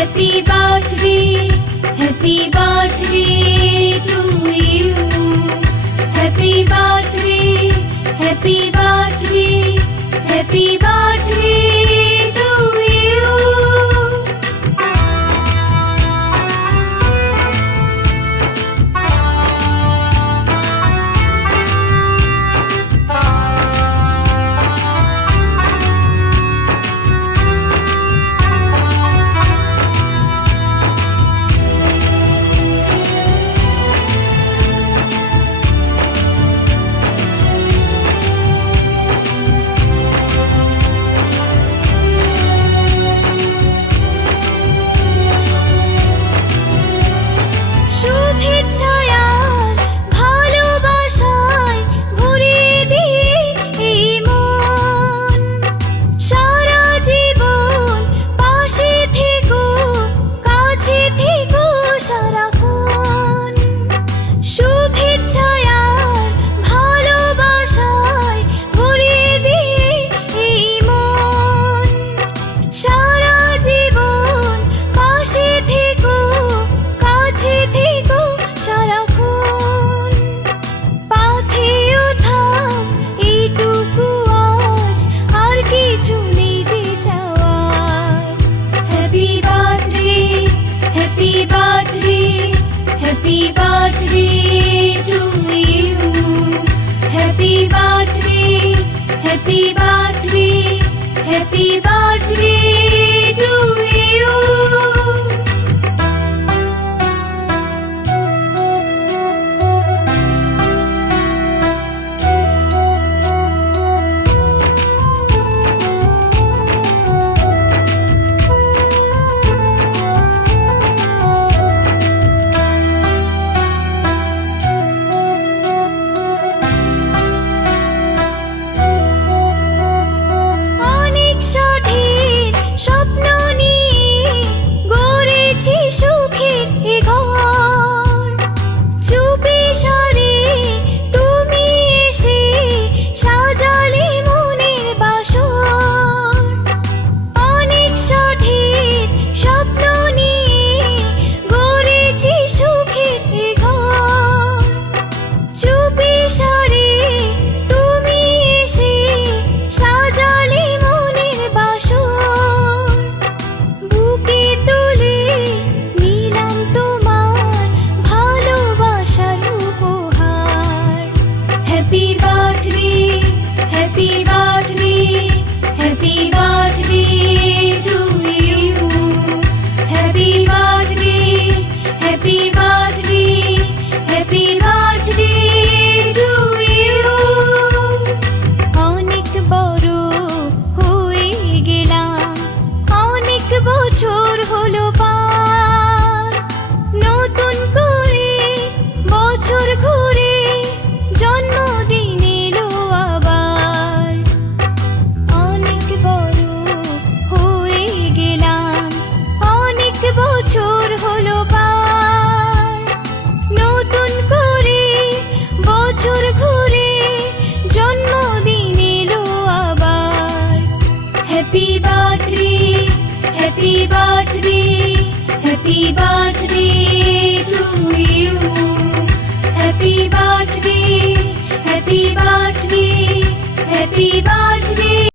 Happy birthday, happy birthday to you. Happy birthday, happy birthday, happy birthday to you. শুভেচ্ছায় আর ভালোবাসায় ভরিয়ে দিয়ে এই মন, সারা জীবন পাশে থেকো, কাছে থেকো সারাক্ষণ। শুভেচ্ছায় আর ভালোবাসায় ভরিয়ে দিয়ে এই মন, সারা জীবন পাশে থেকো, কাছে থেকো সারাক্ষণ। পাথেও থাক এইটুকু আজ, আর কিছু নেই যে চাওয়ার। Happy birthday, happy birthday, happy birthday to you. Happy birthday, happy birthday, happy birthday to you. অনেক সাথীর স্বপ্ন নিয়ে গড়েছি সুখের এ ঘর। চুপি সারে তুমি এসে সাজালে মনের বাসর। অনেক সাথীর স্বপ্ন নিয়ে গড়েছি সুখের এ ঘর। চুপি সারে তুমি এসে সাজালে মনের বাসর। বুকে তুলে নিলাম তোমার ভালোবাসার উপহার। Happy birthday, happy birthday, happy birthday to you. Happy birthday, happy birthday, happy birthday to you. অনেক বড় হয়ে গেলাম, অনেক বছর হলো পার। নতুন করে বছর ঘুরে জন্মদিন এলো আবার। অনেক বড় হয়ে গেলাম, অনেক বছর হলো পার। নতুন করে বছর ঘুরে জন্মদিন এলো আবার। Happy birthday, happy birthday, happy birthday to you. Happy birthday, happy birthday, happy birthday